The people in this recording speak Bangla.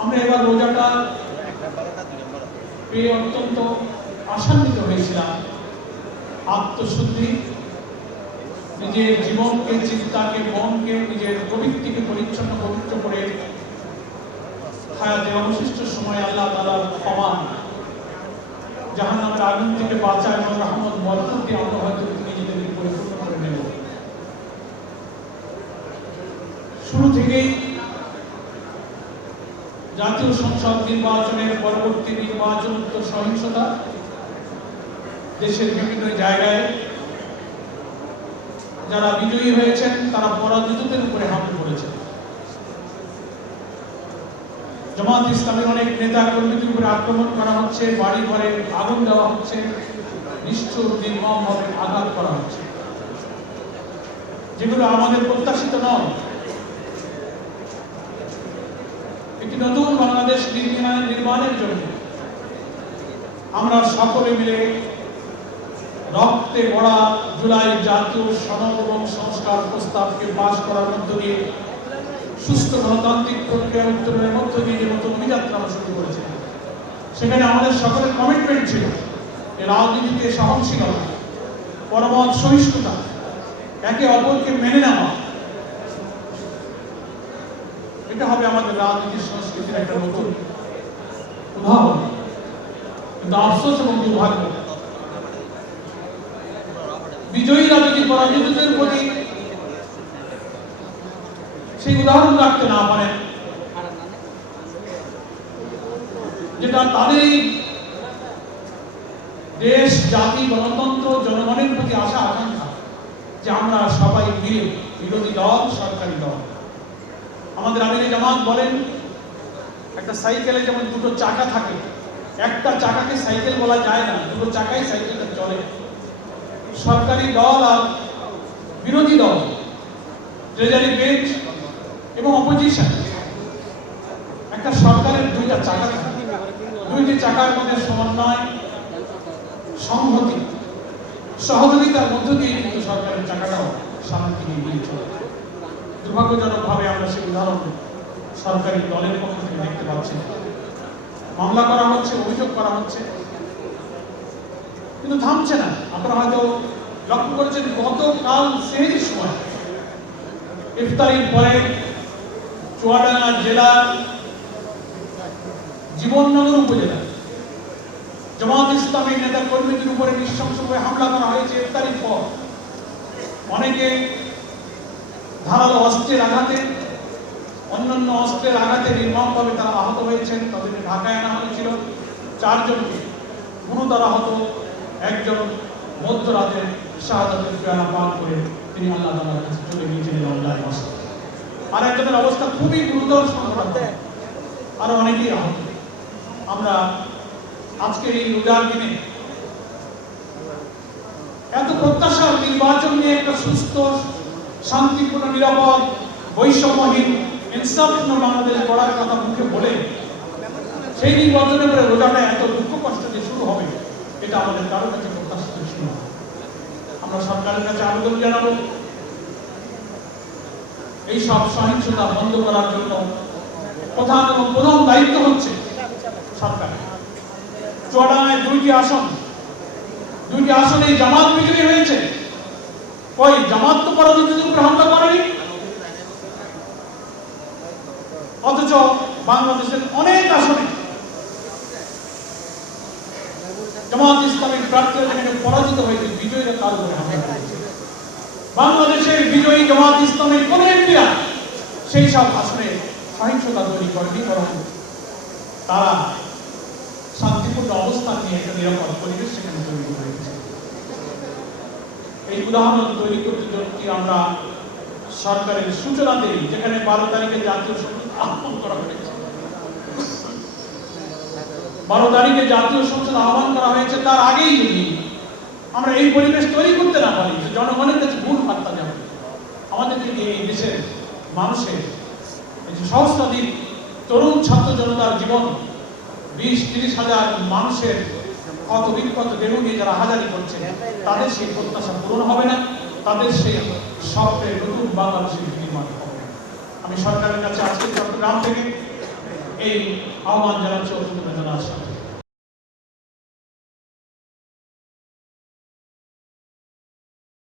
আমরা এবার রোজাটা পেয়ে অত্যন্ত আশান্বিত হয়েছিলাম। আত্মশুদ্ধি, নিজের জীবনকে, চিন্তাকে, মনকে, নিজের প্রবৃত্তিকে পরিচ্ছন্ন পবিত্র করে হায়াতের অবশিষ্ট সময় আল্লাহ তাআলার ক্ষমা, জাহান্নামের আগুন থেকে বাঁচা এবং রহমত বরকত দিয়ে আমরা হয়তো নিজেদেরকে পরিপূর্ণ করে নেব। শুরু থেকেই জাতীয় সংসদ নির্বাচনের পরবর্তী নির্বাচনোত্তর সহিংসতা, দেশের বিভিন্ন জায়গায় যারা বিজয়ী হয়েছেন তারা পরাজিতদের উপরে হামলা করেছেন। জামাত ইসলামের অনেক নেতা কর্মীদের উপরে আক্রমণ করা হচ্ছে, বাড়ি ঘরে আগুন দেওয়া হচ্ছে, নিষ্ঠুর নির্মমভাবে আঘাত করা হচ্ছে, যেগুলো আমাদের প্রত্যাশিত নয়। একটি নতুন বাংলাদেশ নির্মাণের জন্য আমরা সকলে মিলে রক্তে গড়া জুলাই জাতীয় সনদ এবং সংস্কার প্রস্তাবকে পাশ করার মধ্য দিয়ে সুস্থ গণতান্ত্রিক প্রক্রিয়া উত্তরণের মধ্য দিয়ে যে নতুন অভিযাত্রা আমরা শুরু করেছি, সেখানে আমাদের সকলের কমিটমেন্ট ছিল রাজনীতিতে সহনশীলতা, পরমত সহিষ্ণুতা, একে অপরকে মেনে নেওয়া। এটা হবে আমাদের রাজনীতির সংস্কৃতির একটা নতুন উদাহরণ। কিন্তু আফসোস এবং দুর্ভাগ্য, বিজয়ীরা যদি পরাজিতদের প্রতি সেই উদাহরণ রাখতে না পারেন, যেটা তাদের দেশ, জাতি, গণতন্ত্র, জনগণের প্রতি আশা আকাঙ্ক্ষা, যে আমরা সবাই মিলে, বিরোধী দল, সরকারি দল। আমাদের আমিরে জামাত বলেন, একটা সাইকেলে যেমন দুটো চাকা থাকে, একটা চাকাকে সাইকেল বলা যায় না, দুটো চাকাই সাইকেলটা চলে। সরকারি দল আর বিরোধী দল, ট্রেজারি বেঞ্চ এবং অপোজিশন, একটা সরকারের দুইটা চাকা থাকে। দুইটি চাকার মধ্যে সমন্বয়, সংহতি, সহযোগিতার মধ্য দিয়ে কিন্তু সরকারের চাকাটাও সামনের দিকে এগিয়ে চলে। দুর্ভাগ্যজনকভাবে আমরা সেই উদাহরণ সরকারি দলের পক্ষ থেকে দেখতে পাচ্ছি। মামলা করা হচ্ছে, অভিযোগ করা হচ্ছে, কিন্তু থামছে না। আপনারা হয়তো লক্ষ্য করেছেন, গতকাল সেহরির সময় ইফতারির পরে চুয়াডাঙ্গা জেলার জীবননগর উপজেলা জামাত ইসলামী নেতা কর্মীদের উপরে নৃশংসভাবে হামলা করা হয়েছে। ইফতারির পর অনেকে ধারালো অস্ত্রের আঘাতে, অন্যান্য অস্ত্রের আঘাতে নির্মমভাবে তারা আহত হয়েছেন। তাদেরকে ঢাকায় আনা হয়েছিল। 4 জনকে গুরুতর আহত, একজন মধ্যরাতের শাহাদাতের পেয়ালা পান করে তিনি আল্লাহ তাআলার কাছে চলে গিয়েছিলেন আল্লাহর রাস্তায়। আর একজনের অবস্থা খুবই গুরুতর সংকট, আরো অনেকেই আহত। আমরা আজকের এই রোজার দিনে এত প্রত্যাশার নির্বাচন নিয়ে, একটা সুস্থ, শান্তিপূর্ণ, নিরাপদ, বৈষম্যহীন, ইনসাফপূর্ণ বাংলাদেশ গড়ার কথা মুখে বলে সেই নির্বাচনের পরে রোজাটা এত দুঃখ কষ্ট দিয়ে শুরু হবে, এটা আমাদের কারোর কাছে প্রত্যাশিত ছিল না। আমরা সরকারের কাছে আবেদন জানাবো, এই সব সহিংসতা বন্ধ করার জন্য প্রধান দায়িত্ব হচ্ছে সরকার। চুয়াডাঙ্গায় 2টি আসনে জামাত বিজয়ী হয়েছে। ওই জামাত তো পরাজিতদের উপরে হামলা করেনি, অথচ বাংলাদেশের অনেক আসনে জামাত ইসলামের প্রার্থীরা যেখানে পরাজিত হয়েছে, বিজয়ীরা তার উপরে হামলা করেছে। বাংলাদেশের বিজয়ী জামাত ইসলামের কোন এমপিরা সেই সব আসনে সহিংসতা তৈরি করেনি, বরং তারা শান্তিপূর্ণ অবস্থান নিয়ে একটা নিরাপদ পরিবেশ সেখানে তৈরি করেছে। এই উদাহরণ তৈরি করতে যদি আমরা সরকারের সূচনাতেই, যেখানে 12 তারিখে জাতীয় সংসদ আহ্বান করা হয়েছে, 12 তারিখে জাতীয় সংসদ আহ্বান করা হয়েছে, তার আগেই যদি আমরা এই পরিবেশ তৈরি করতে না পারি, জনগণের কাছে ভুল বার্তা যাবে। আমাদের থেকে এই দেশের মানুষের সহস্রাধিক তরুণ ছাত্র জনতার জীবন, 20-30 হাজার মানুষের কত বিক্ষত দেহ নিয়ে যারা হাজারি করছেন, তাদের সেই প্রত্যাশা পূরণ হবে না, তাদের সেই স্বপ্নের নতুন বাংলাদেশের নির্মাণ হবে। আমি সরকারের কাছে আজকে চট্টগ্রাম থেকে এই আহ্বান জানাচ্ছি অত্যন্ত বেদনার সাথে।